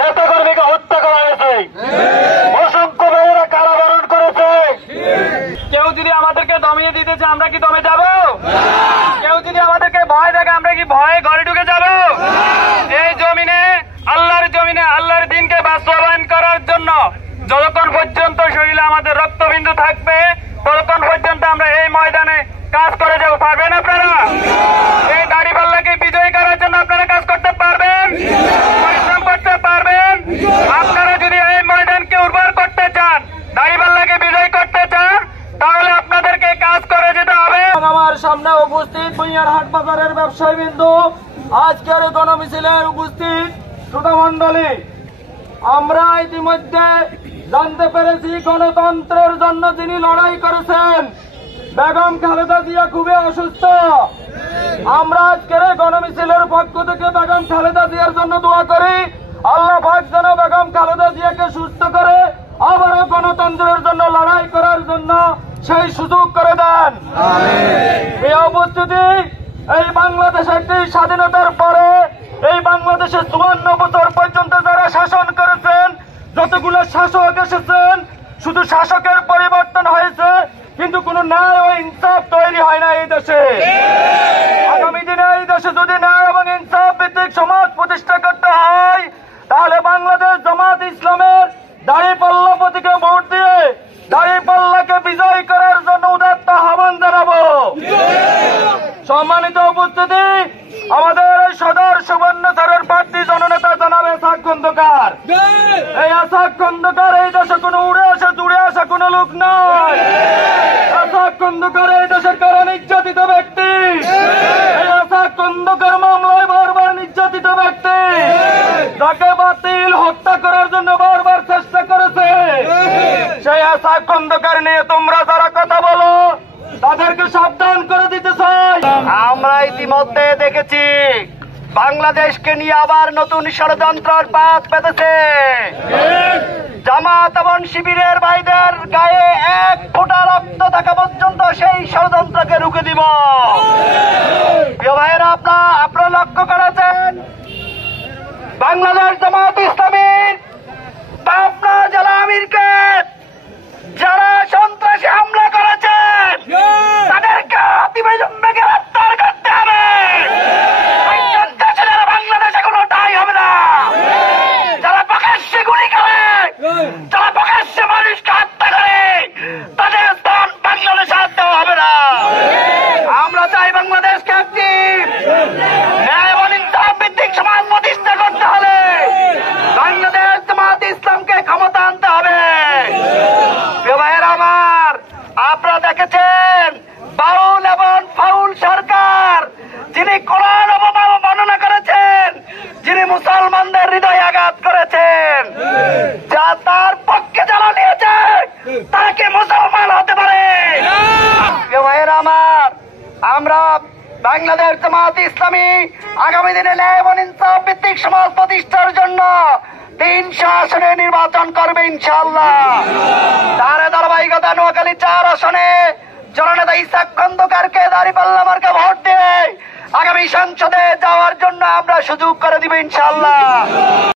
নেতাকর্মীকে হত্যা করা হয়েছে, অসংখ্য মেয়েরা কারাবরণ করেছে। কেউ যদি আমাদেরকে দমিয়ে দিতে চায় আমরা কি দমে যাব? কেউ যদি আমাদেরকে ভয় দেখে আমরা কি ভয়ে ঘরে ঢুকে যাব? এই জমিনে আল্লাহর দিনকে বাস্তবায়ন করার জন্য যতক্ষণ পর্যন্ত শরীরে আমাদের রক্তবিন্দু থাকবে ততক্ষণ পর্যন্ত আমরা এই ময়দানে কাজ করে যাব। পারবেন আপনারা? এই দাড়িপাল্লাকে বিজয়ী করার জন্য আপনারা কাজ করতে পারবেন, পরিশ্রম করতে পারবেন? আপনারা যদি এই ময়দানকে উর্বর করতে চান, দাড়িপাল্লাকে বিজয়ী করতে চান, তাহলে আপনাদেরকে কাজ করে যেতে হবে। আমার সামনে উপস্থিত বুনিয়ারহাট বাজারের ব্যবসায়ীবৃন্দ, আজকের গণমিছিলের উপস্থিত শ্রোতামণ্ডলী, আমরা ইতিমধ্যে জানতে পেরেছি গণতন্ত্রের জন্য যিনি লড়াই করেছেন বেগম খালেদা জিয়া খুবই অসুস্থ। আমরা আজকের গণমিছিলের পক্ষ থেকে বেগম খালেদা জিয়ার জন্য দোয়া করি, আল্লাহ পাক যেন বেগম খালেদা জিয়াকে সুস্থ করে আবারও গণতন্ত্রের জন্য লড়াই করার জন্য সেই সুযোগ করে দেন। এই উপস্থিতি, এই বাংলাদেশ একটি স্বাধীনতার পরে এই বাংলাদেশে 54 বছর পর্যন্ত যারা শাসন করেছেন, যতগুলো শাসক এসেছেন, শুধু শাসকের পরিবর্তন হয়েছে কিন্তু কোন ন্যায় ও ইনসাফ তৈরি হয় না এই দেশে। আগামী দিনে এই দেশে যদি ন্যায় এবং ইনসাফ ভিত্তিক সমাজ প্রতিষ্ঠা করতে হয়, তাহলে বাংলাদেশ জামাত ইসলামের দাড়িপাল্লা প্রতীকে ভোট দিয়ে দাড়িপাল্লাকে বিজয় করার জন্য উদাত্ত আহ্বান জানাবো। সম্মানিত উপস্থিতি, আমাদের এই সদর সুবর্ণচরের প্রার্থী জননেতা জনাব এসাক খন্দকার। এই এসাক খন্দকার এই দেশে কোনো উড়ে আসা জুড়ে আসা কোনো লোক নয়। এসাক খন্দকার এই দেশের কারণ নির্যাতিত ব্যক্তি। এই এসাক খন্দকার মামলায় বারবার নির্যাতিত ব্যক্তি, যাকে বাতিল হত্যা করার জন্য বারবার চেষ্টা করেছে। সেই এসাক খন্দকার নিয়ে তোমরা যারা কথা বলো তাদেরকে সাবধান করে দিতে চাই। আমরা ইতিমধ্যে দেখেছি বাংলাদেশকে নিয়ে আবার নতুন ষড়যন্ত্রের পাত পেতেছে। জামাত এবং শিবিরের ভাইদের গায়ে এক ফোঁটা রক্ত থাকা পর্যন্ত সেই ষড়যন্ত্রকে রুখে দিব। প্রিয় ভাইয়েরা, আপনারা লক্ষ্য করেছেন বাংলাদেশ জামাত ইসলামীর পাবনা জেলা আমিরকে যারা সন্ত্রাসী হামলা করেছেন তাদেরকে অতিবিলম্বে গ্রেফতার করতে হবে। বাংলাদেশে কোনো ঠাঁই হবে না। যারা প্রকাশ্যে গুলি করে, যারা প্রকাশ্যে মানুষকে হত্যা করে, তাদের স্থান বাংলাদেশে আর দেওয়া হবে না। আমরা চাই বাংলাদেশকে একটি ন্যায় এবং ইনসাফ ভিত্তিক সমাজ প্রতিষ্ঠা করতে হলে বাংলাদেশ জামাত ইসলামকে ক্ষমতা আনতে হবে। আমার আপনারা দেখেছেন বাউল এবং ফাউল সরকার, যিনি কোরআন অবমাননা করেছেন, যিনি মুসলমানদের হৃদয়ে আঘাত করেছেন, যা তার পক্ষে যারা নিয়েছে তাকে মুসলমান হতে পারে। আমার আমরা বাংলাদেশ জামাত ইসলামী আগামী দিনে ন্যায় এবং ইনসাফ ভিত্তিক সমাজ প্রতিষ্ঠার জন্য 300 আসনে নির্বাচন করবে ইনশাআল্লাহ। তার ধারাবাহিকতা নোয়াখালী 4 আসনে জননেতা ইসহাক খন্দকারকে দাঁড়িপাল্লা মার্কা ভোট দিয়ে আগামী সংসদে যাওয়ার জন্য আমরা সুযোগ করে দিব ইনশাআল্লাহ।